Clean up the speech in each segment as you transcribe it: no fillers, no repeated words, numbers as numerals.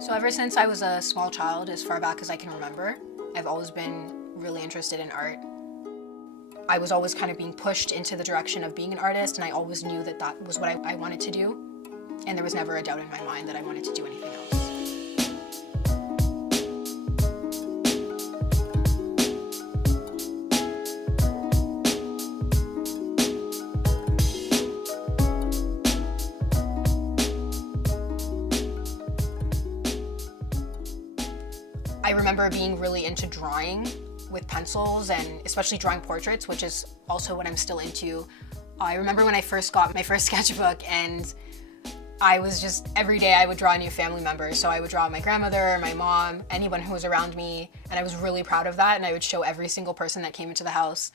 So ever since I was a small child, as far back as I can remember, I've always been really interested in art. I was always kind of being pushed into the direction of being an artist, and I always knew that that was what I wanted to do. And there was never a doubt in my mind that I wanted to do anything else. I remember being really into drawing with pencils, and especially drawing portraits, which is also what I'm still into. I remember when I first got my first sketchbook, and I was just, every day I would draw a new family member. So I would draw my grandmother, my mom, anyone who was around me, and I was really proud of that, and I would show every single person that came into the house.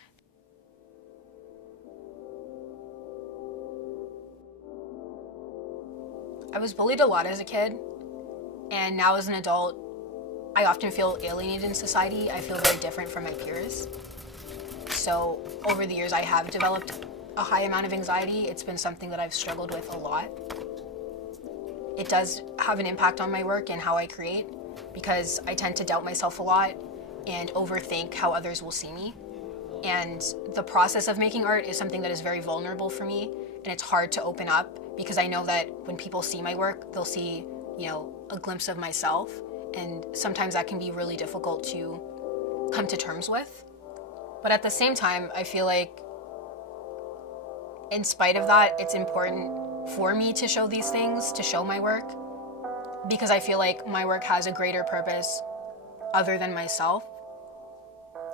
I was bullied a lot as a kid, and now as an adult, I often feel alienated in society. I feel very different from my peers. So over the years, I have developed a high amount of anxiety. It's been something that I've struggled with a lot. It does have an impact on my work and how I create, because I tend to doubt myself a lot and overthink how others will see me. And the process of making art is something that is very vulnerable for me, and it's hard to open up because I know that when people see my work, they'll see, a glimpse of myself. And sometimes that can be really difficult to come to terms with. But at the same time, I feel like in spite of that, it's important for me to show these things, to show my work, because I feel like my work has a greater purpose other than myself.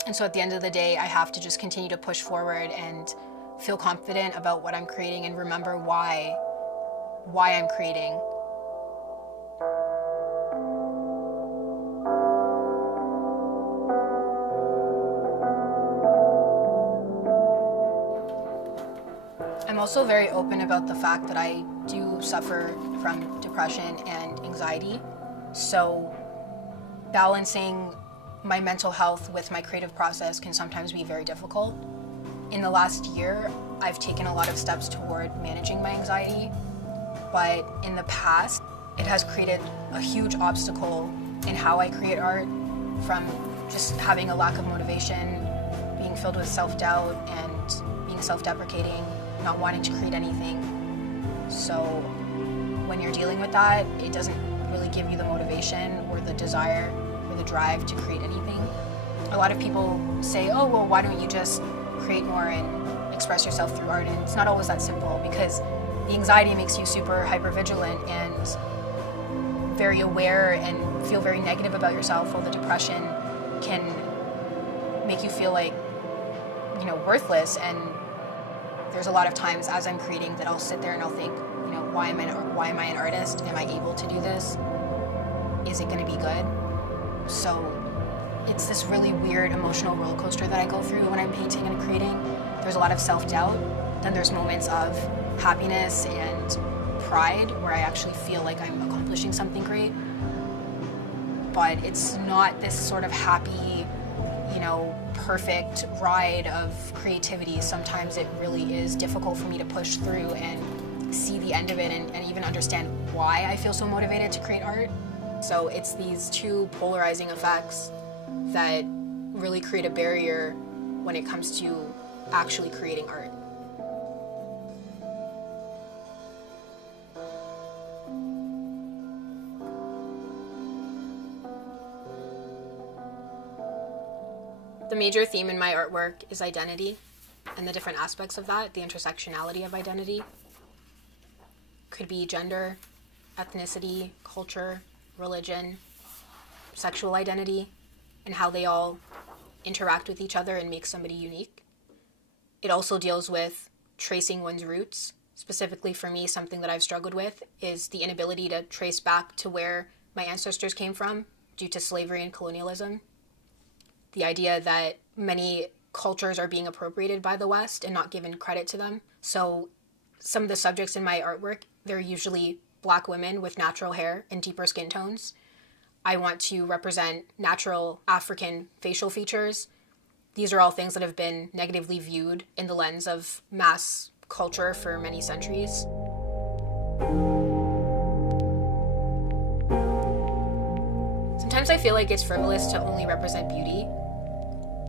And so at the end of the day, I have to just continue to push forward and feel confident about what I'm creating and remember why I'm creating. I'm also very open about the fact that I do suffer from depression and anxiety. So balancing my mental health with my creative process can sometimes be very difficult. In the last year, I've taken a lot of steps toward managing my anxiety, but in the past, it has created a huge obstacle in how I create art, from just having a lack of motivation, being filled with self-doubt, and being self-deprecating, not wanting to create anything. So when you're dealing with that, it doesn't really give you the motivation or the desire or the drive to create anything. A lot of people say, oh, well, why don't you just create more and express yourself through art? And it's not always that simple, because the anxiety makes you super hypervigilant and very aware and feel very negative about yourself, while the depression can make you feel like, worthless. And there's a lot of times as I'm creating that I'll sit there and I'll think, why am I an artist? Am I able to do this? Is it going to be good? So it's this really weird emotional roller coaster that I go through when I'm painting and creating. There's a lot of self-doubt. Then there's moments of happiness and pride where I actually feel like I'm accomplishing something great. But it's not this sort of happy, perfect ride of creativity. Sometimes it really is difficult for me to push through and see the end of it and even understand why I feel so motivated to create art. So it's these two polarizing effects that really create a barrier when it comes to actually creating art. The major theme in my artwork is identity and the different aspects of that, the intersectionality of identity. Could be gender, ethnicity, culture, religion, sexual identity, and how they all interact with each other and make somebody unique. It also deals with tracing one's roots. Specifically for me, something that I've struggled with is the inability to trace back to where my ancestors came from due to slavery and colonialism. The idea that many cultures are being appropriated by the West and not given credit to them. So some of the subjects in my artwork, they're usually Black women with natural hair and deeper skin tones. I want to represent natural African facial features. These are all things that have been negatively viewed in the lens of mass culture for many centuries. feel like it's frivolous to only represent beauty.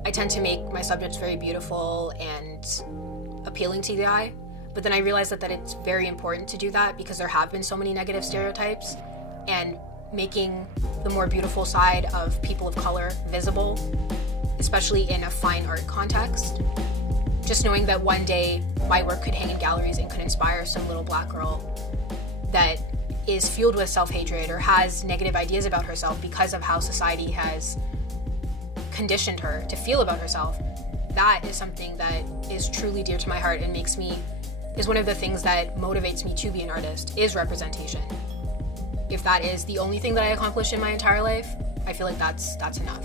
I tend to make my subjects very beautiful and appealing to the eye, but then I realized that it's very important to do that because there have been so many negative stereotypes, and making the more beautiful side of people of color visible, especially in a fine art context. Just knowing that one day my work could hang in galleries and could inspire some little black girl that is fueled with self-hatred or has negative ideas about herself because of how society has conditioned her to feel about herself, that is something that is truly dear to my heart and is one of the things that motivates me to be an artist, is representation. If that is the only thing that I accomplish in my entire life, I feel like that's enough.